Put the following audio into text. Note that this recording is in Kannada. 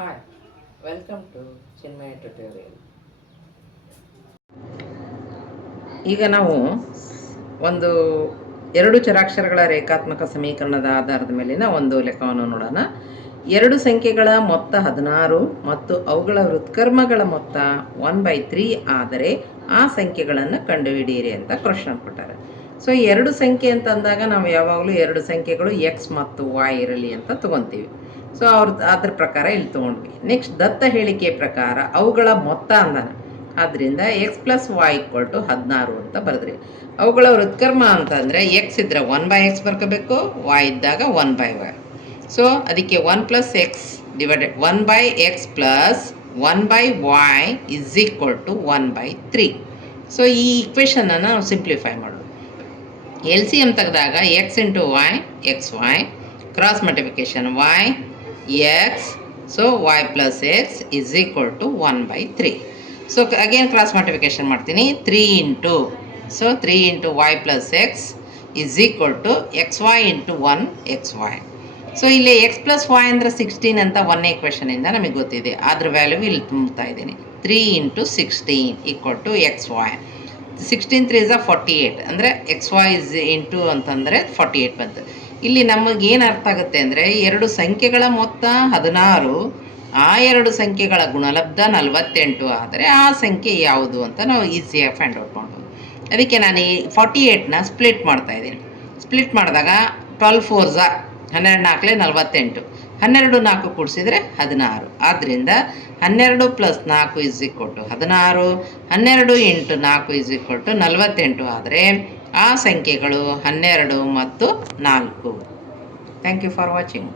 Hi, welcome to Chinmaya tutorial. ಈಗ ನಾವು ಒಂದು ಎರಡು ಚರಾಕ್ಷರಗಳ ರೇಖಾತ್ಮಕ ಸಮೀಕರಣದ ಆಧಾರದ ಮೇಲಿನ ಒಂದು ಲೆಕ್ಕವನ್ನು ನೋಡೋಣ. ಎರಡು ಸಂಖ್ಯೆಗಳ ಮೊತ್ತ 16 ಮತ್ತು ಅವುಗಳ ವ್ಯುತ್ಕರ್ಮಗಳ ಮೊತ್ತ 1/3 ಆದರೆ ಆ ಸಂಖ್ಯೆಗಳನ್ನು ಕಂಡುಹಿಡಿಯಿರಿ ಅಂತ ಕ್ವಶನ್ ಕೊಟ್ಟಾರೆ. ಸೊ ಎರಡು ಸಂಖ್ಯೆ ಅಂತ ಅಂದಾಗ ನಾವು ಯಾವಾಗಲೂ ಎರಡು ಸಂಖ್ಯೆಗಳು ಎಕ್ಸ್ ಮತ್ತು ವಾಯ್ ಇರಲಿ ಅಂತ ತೊಗೊತೀವಿ. ಸೊ ಅದ್ರ ಪ್ರಕಾರ ಇಲ್ಲಿ ತೊಗೊಂಡ್ವಿ. ನೆಕ್ಸ್ಟ್ ದತ್ತ ಹೇಳಿಕೆ ಪ್ರಕಾರ ಅವುಗಳ ಮೊತ್ತ ಅಂದಾನ, ಆದ್ದರಿಂದ x plus y equal to 16 ಅಂತ ಬರೆದ್ರಿ. ಅವುಗಳ ವ್ಯುತ್ಕರ್ಮ ಅಂತಂದರೆ ಎಕ್ಸ್ ಇದ್ದರೆ 1/x ಬರ್ಕೋಬೇಕು, ವಾಯ್ ಇದ್ದಾಗ 1/y. ಸೊ ಅದಕ್ಕೆ 1 + x divided 1/x plus 1/y is equal to 1/3. So ಈ ಈಕ್ವೇಷನನ್ನು ನಾವು ಸಿಂಪ್ಲಿಫೈ ಮಾಡೋದು. ಎಲ್ ಸಿ ಎಮ್ ತೆಗೆದಾಗ x into y x y, cross multiplication y x, so y plus x is equal to 1/3. So again cross multiplication ಮಾಡ್ತೀನಿ. 3 into, so 3 into y plus x is equal to x y into 1 x y. So ಇಲ್ಲಿ ಎಕ್ಸ್ ಪ್ಲಸ್ ವೈ ಅಂದರೆ 16 ಅಂತ ಒಂದನೇ ಕ್ವೆಶನಿಂದ ನಮಗೆ ಗೊತ್ತಿದೆ. ಅದ್ರ ವ್ಯಾಲ್ಯೂ ಇಲ್ಲಿ ತುಂಬ್ತಾ ಇದ್ದೀನಿ. 3 into 16 equal to x y. 16 3 is 48 ಅಂದರೆ ಎಕ್ಸ್ ವೈ ಇಸ್ ಇಂಟು ಅಂತಂದರೆ 48 ಬಂತು. ಇಲ್ಲಿ ನಮಗೇನು ಅರ್ಥ ಆಗುತ್ತೆ ಅಂದರೆ ಎರಡು ಸಂಖ್ಯೆಗಳ ಮೊತ್ತ 16, ಆ ಎರಡು ಸಂಖ್ಯೆಗಳ ಗುಣಲಬ್ಧ 48 ಆದರೆ ಆ ಸಂಖ್ಯೆ ಯಾವುದು ಅಂತ ನಾವು ಈಸಿಯಾಗಿ ಫೈಂಡ್ ಔಟ್ ಮಾಡ್ಬೋದು. ಅದಕ್ಕೆ ನಾನು ಈ 48ನ ಸ್ಪ್ಲಿಟ್ ಮಾಡ್ತಾಯಿದ್ದೀನಿ. ಸ್ಪ್ಲಿಟ್ ಮಾಡಿದಾಗ 12 4 12 4 48, 12 4 ಕೂಡಿಸಿದರೆ 16. ಆದ್ದರಿಂದ 12 + 4 is equal to 16, 12 into 4 is equal to 48 ಆದರೆ ಆ ಸಂಖ್ಯೆಗಳು 12 ಮತ್ತು 4. Thank you for watching.